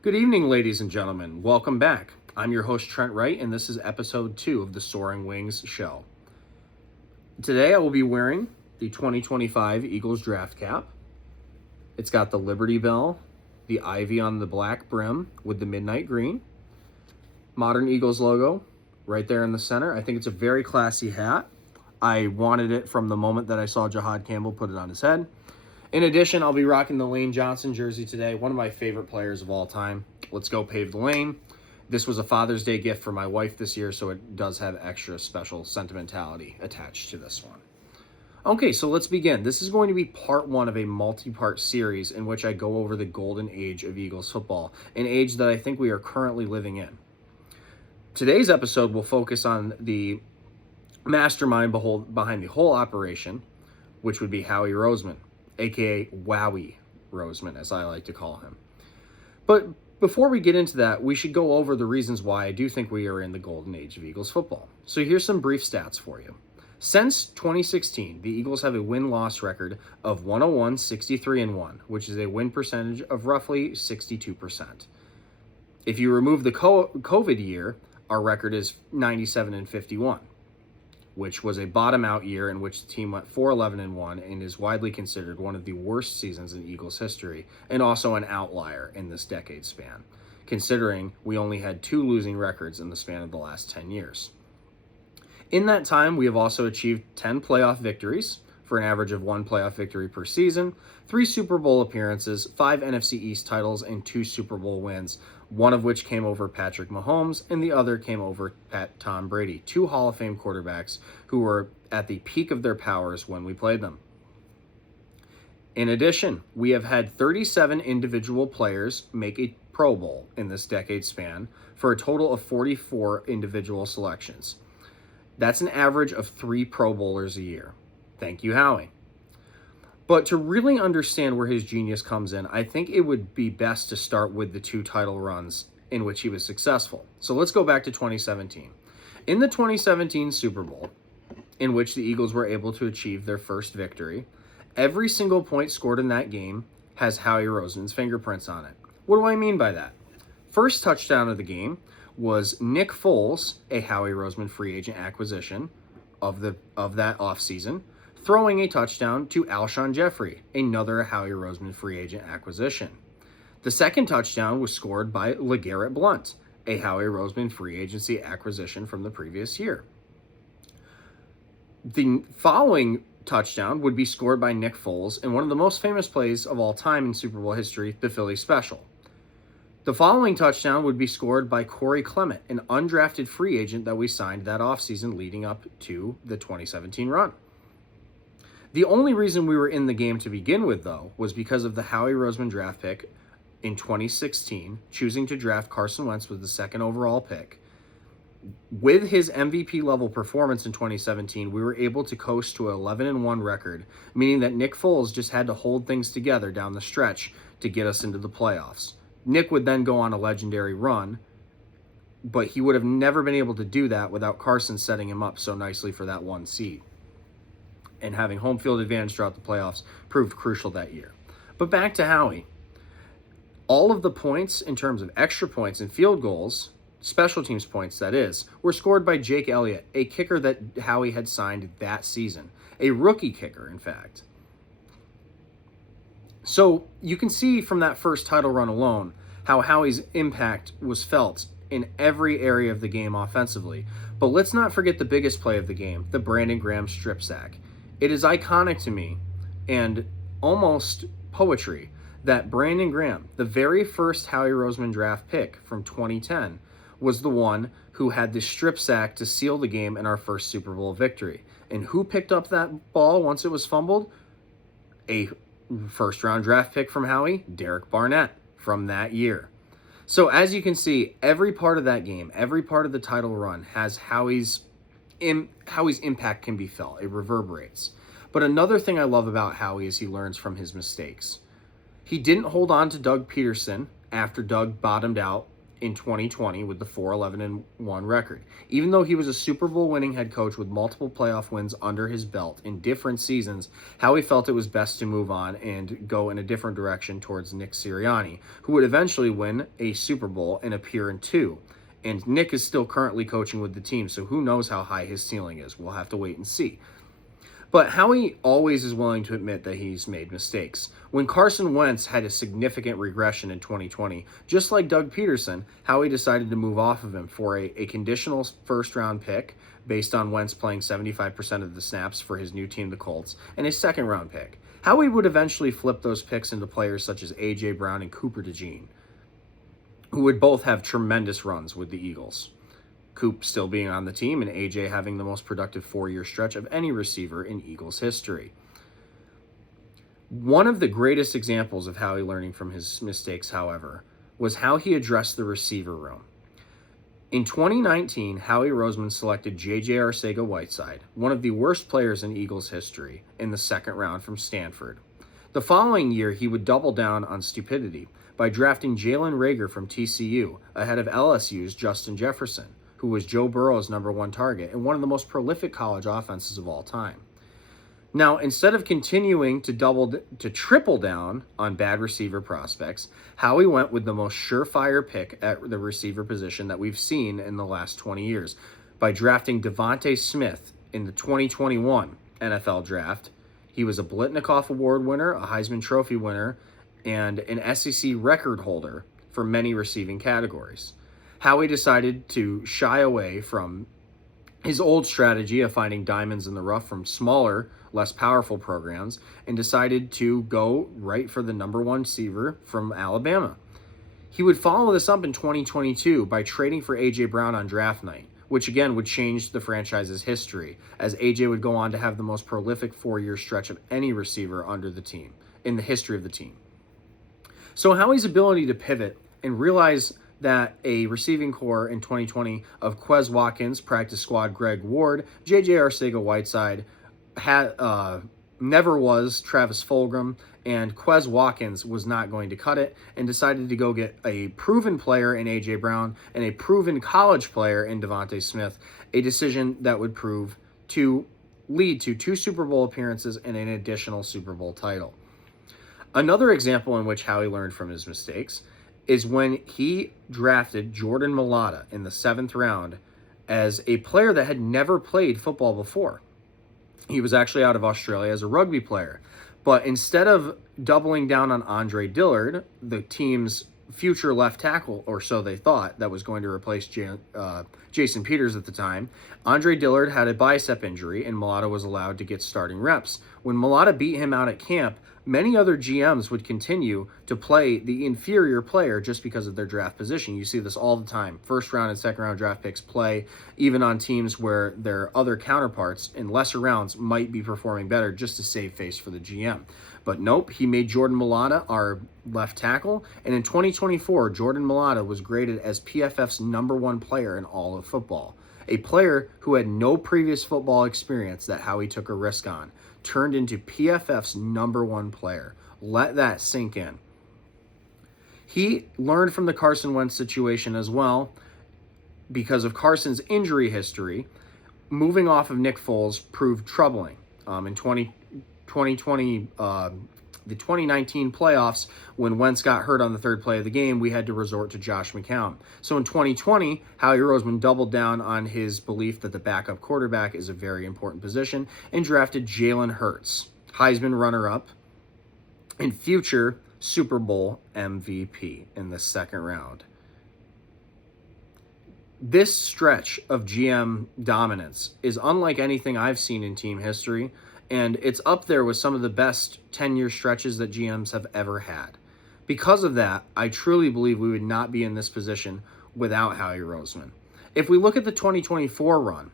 Good evening, ladies and gentlemen. Welcome back. I'm your host, Trent Wright, and this is episode 2 of the Soaring Wings show. Today, I will be wearing the 2025 Eagles draft cap. It's got the Liberty Bell, the ivy on the black brim with the midnight green, modern Eagles logo right there in the center. I think it's a very classy hat. I wanted it from the moment that I saw Jahad Campbell put it on his head. In addition, I'll be rocking the Lane Johnson jersey today, one of my favorite players of all time. Let's go pave the lane. This was a Father's Day gift for my wife this year, so it does have extra special sentimentality attached to this one. Okay, so let's begin. This is going to be part 1 of a multi-part series in which I go over the golden age of Eagles football, an age that I think we are currently living in. Today's episode will focus on the mastermind behind the whole operation, which would be Howie Roseman, aka Wowie Roseman, as I like to call him. But before we get into that, we should go over the reasons why I do think we are in the golden age of Eagles football. So here's some brief stats for you. Since 2016, the Eagles have a win-loss record of 101, 63-1, which is a win percentage of roughly 62%. If you remove the COVID year, our record is 97-51. Which was a bottom-out year in which the team went 4-11-1 and is widely considered one of the worst seasons in Eagles history, and also an outlier in this decade span, considering we only had 2 losing records in the span of the last 10 years. In that time, we have also achieved 10 playoff victories, for an average of 1 playoff victory per season, 3 Super Bowl appearances, 5 NFC East titles, and 2 Super Bowl wins, one of which came over Patrick Mahomes, and the other came over Tom Brady, 2 Hall of Fame quarterbacks who were at the peak of their powers when we played them. In addition, we have had 37 individual players make a Pro Bowl in this decade span for a total of 44 individual selections. That's an average of 3 Pro Bowlers a year. Thank you, Howie. But to really understand where his genius comes in, I think it would be best to start with the 2 title runs in which he was successful. So let's go back to 2017. In the 2017 Super Bowl, in which the Eagles were able to achieve their first victory, every single point scored in that game has Howie Roseman's fingerprints on it. What do I mean by that? First touchdown of the game was Nick Foles, a Howie Roseman free agent acquisition of that offseason, throwing a touchdown to Alshon Jeffrey, another Howie Roseman free agent acquisition. The second touchdown was scored by LeGarrette Blount, a Howie Roseman free agency acquisition from the previous year. The following touchdown would be scored by Nick Foles in one of the most famous plays of all time in Super Bowl history, the Philly Special. The following touchdown would be scored by Corey Clement, an undrafted free agent that we signed that offseason leading up to the 2017 run. The only reason we were in the game to begin with, though, was because of the Howie Roseman draft pick in 2016, choosing to draft Carson Wentz with the 2nd overall pick. With his MVP level performance in 2017, we were able to coast to an 11-1 record, meaning that Nick Foles just had to hold things together down the stretch to get us into the playoffs. Nick would then go on a legendary run, but he would have never been able to do that without Carson setting him up so nicely for that 1 seed. And having home field advantage throughout the playoffs proved crucial that year. But back to Howie. All of the points in terms of extra points and field goals, special teams points that is, were scored by Jake Elliott, a kicker that Howie had signed that season. A rookie kicker, in fact. So you can see from that first title run alone how Howie's impact was felt in every area of the game offensively. But let's not forget the biggest play of the game, the Brandon Graham strip sack. It is iconic to me and almost poetry that Brandon Graham, the very first Howie Roseman draft pick from 2010, was the one who had the strip sack to seal the game in our first Super Bowl victory. And who picked up that ball once it was fumbled? A first-round draft pick from Howie, Derek Barnett, from that year. So as you can see, every part of that game, every part of the title run has Howie's impact can be felt. It reverberates. But another thing I love about Howie is he learns from his mistakes. He didn't hold on to Doug Peterson after Doug bottomed out in 2020 with the 4-11-1 record. Even though he was a Super Bowl winning head coach with multiple playoff wins under his belt in different seasons, Howie felt it was best to move on and go in a different direction towards Nick Sirianni, who would eventually win a Super Bowl and appear in 2. And Nick is still currently coaching with the team, so who knows how high his ceiling is. We'll have to wait and see. But Howie always is willing to admit that he's made mistakes. When Carson Wentz had a significant regression in 2020, just like Doug Peterson, Howie decided to move off of him for a conditional first-round pick based on Wentz playing 75% of the snaps for his new team, the Colts, and a second-round pick. Howie would eventually flip those picks into players such as A.J. Brown and Cooper DeJean, who would both have tremendous runs with the Eagles. Coop still being on the team, and AJ having the most productive 4-year stretch of any receiver in Eagles history. One of the greatest examples of Howie learning from his mistakes, however, was how he addressed the receiver room. In 2019, Howie Roseman selected J.J. Arcega-Whiteside, one of the worst players in Eagles history, in the second round from Stanford. The following year, he would double down on stupidity by drafting Jalen Reagor from TCU ahead of LSU's Justin Jefferson, who was Joe Burrow's number 1 target and one of the most prolific college offenses of all time. Now, instead of continuing to triple down on bad receiver prospects, Howie went with the most surefire pick at the receiver position that we've seen in the last 20 years by drafting Devontae Smith in the 2021 NFL Draft. He was a Blitnikoff Award winner, a Heisman Trophy winner, and an SEC record holder for many receiving categories. Howie decided to shy away from his old strategy of finding diamonds in the rough from smaller, less powerful programs, and decided to go right for the number 1 receiver from Alabama. He would follow this up in 2022 by trading for A.J. Brown on draft night, which again would change the franchise's history, as A.J. would go on to have the most prolific 4-year stretch of any receiver under the team, in the history of the team. So Howie's ability to pivot and realize that a receiving core in 2020 of Quez Watkins, practice squad Greg Ward, J.J. Arcega-Whiteside, never was Travis Fulgham, and Quez Watkins was not going to cut it, and decided to go get a proven player in A.J. Brown and a proven college player in Devontae Smith, a decision that would prove to lead to 2 Super Bowl appearances and an additional Super Bowl title. Another example in which Howie learned from his mistakes is when he drafted Jordan Mailata in the 7th round as a player that had never played football before. He was actually out of Australia as a rugby player. But instead of doubling down on Andre Dillard, the team's future left tackle, or so they thought, that was going to replace Jason Peters at the time, Andre Dillard had a bicep injury, and Mailata was allowed to get starting reps. When Mailata beat him out at camp, many other GMs would continue to play the inferior player just because of their draft position. You see this all the time. First round and second round draft picks play even on teams where their other counterparts in lesser rounds might be performing better just to save face for the GM. But nope, he made Jordan Mailata our left tackle, and in 2024, Jordan Mailata was graded as PFF's number 1 player in all of football. A player who had no previous football experience that Howie took a risk on turned into PFF's number 1 player. Let that sink in. He learned from the Carson Wentz situation as well because of Carson's injury history. Moving off of Nick Foles proved troubling. In 2020, the 2019 playoffs, when Wentz got hurt on the 3rd play of the game, we had to resort to Josh McCown. So in 2020, Howie Roseman doubled down on his belief that the backup quarterback is a very important position and drafted Jalen Hurts, Heisman runner-up and future Super Bowl MVP in the 2nd round. This stretch of GM dominance is unlike anything I've seen in team history, and it's up there with some of the best 10-year stretches that GMs have ever had. Because of that, I truly believe we would not be in this position without Howie Roseman. If we look at the 2024 run,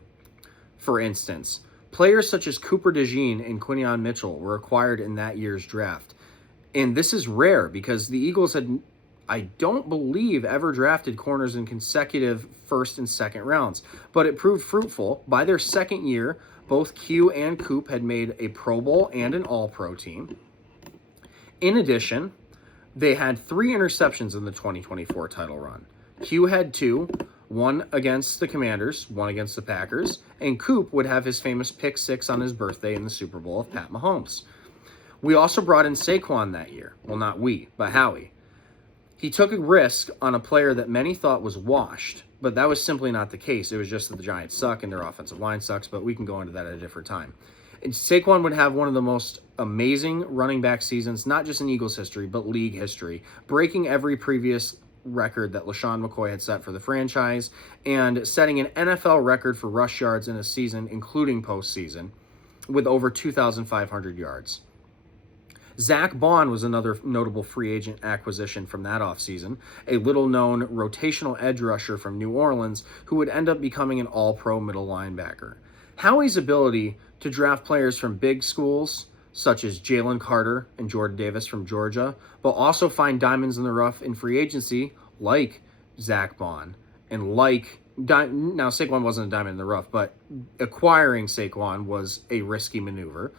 for instance, players such as Cooper DeJean and Quinyon Mitchell were acquired in that year's draft. And this is rare because the Eagles had, I don't believe, ever drafted corners in consecutive 1st and 2nd rounds. But it proved fruitful. By their 2nd year, both Q and Coop had made a Pro Bowl and an All-Pro team. In addition, they had 3 interceptions in the 2024 title run. Hugh had two, one against the Commanders, one against the Packers, and Coop would have his famous pick six on his birthday in the Super Bowl of Pat Mahomes. We also brought in Saquon that year. Well, not we, but Howie. He took a risk on a player that many thought was washed, but that was simply not the case. It was just that the Giants suck and their offensive line sucks, but we can go into that at a different time. And Saquon would have one of the most amazing running back seasons, not just in Eagles history, but league history, breaking every previous record that LaShawn McCoy had set for the franchise and setting an NFL record for rush yards in a season, including postseason, with over 2,500 yards. Zach Bond was another notable free agent acquisition from that offseason, a little-known rotational edge rusher from New Orleans who would end up becoming an all-pro middle linebacker. Howie's ability to draft players from big schools, such as Jalen Carter and Jordan Davis from Georgia, but also find diamonds in the rough in free agency, like Zach Bond, and like, now Saquon wasn't a diamond in the rough, but acquiring Saquon was a risky maneuver.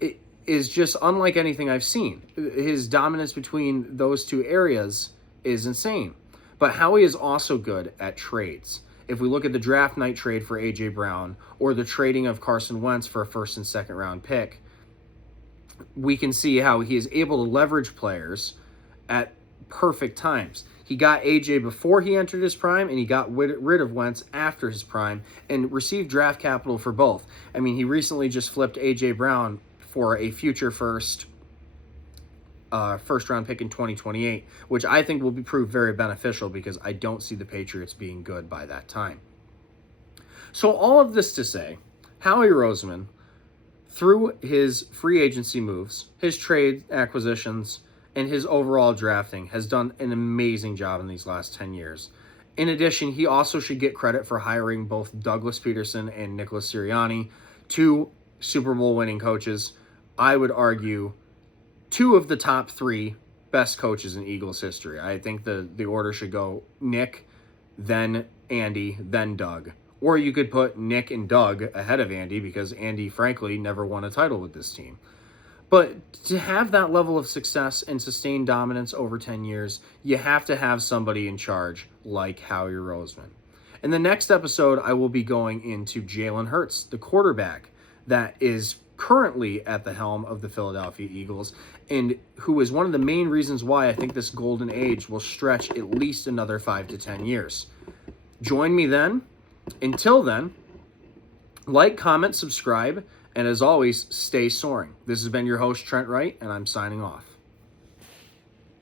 It is just unlike anything I've seen. His dominance between those two areas is insane. But Howie is also good at trades. If we look at the draft night trade for A.J. Brown or the trading of Carson Wentz for a first and second round pick, we can see how he is able to leverage players at perfect times. He got A.J. before he entered his prime, and he got rid of Wentz after his prime and received draft capital for both. I mean, he recently just flipped A.J. Brown for a future first round pick in 2028, which I think will prove very beneficial because I don't see the Patriots being good by that time. So all of this to say, Howie Roseman, through his free agency moves, his trade acquisitions, and his overall drafting, has done an amazing job in these last 10 years. In addition, he also should get credit for hiring both Douglas Peterson and Nicholas Sirianni, two Super Bowl winning coaches. I would argue two of the top three best coaches in Eagles history. I think the order should go Nick, then Andy, then Doug. Or you could put Nick and Doug ahead of Andy because Andy, frankly, never won a title with this team. But to have that level of success and sustained dominance over 10 years, you have to have somebody in charge like Howie Roseman. In the next episode, I will be going into Jalen Hurts, the quarterback that is currently at the helm of the Philadelphia Eagles, and who is one of the main reasons why I think this golden age will stretch at least another 5 to 10 years. Join me then. Until then, like, comment, subscribe, and as always, stay soaring. This has been your host, Trent Wright, and I'm signing off.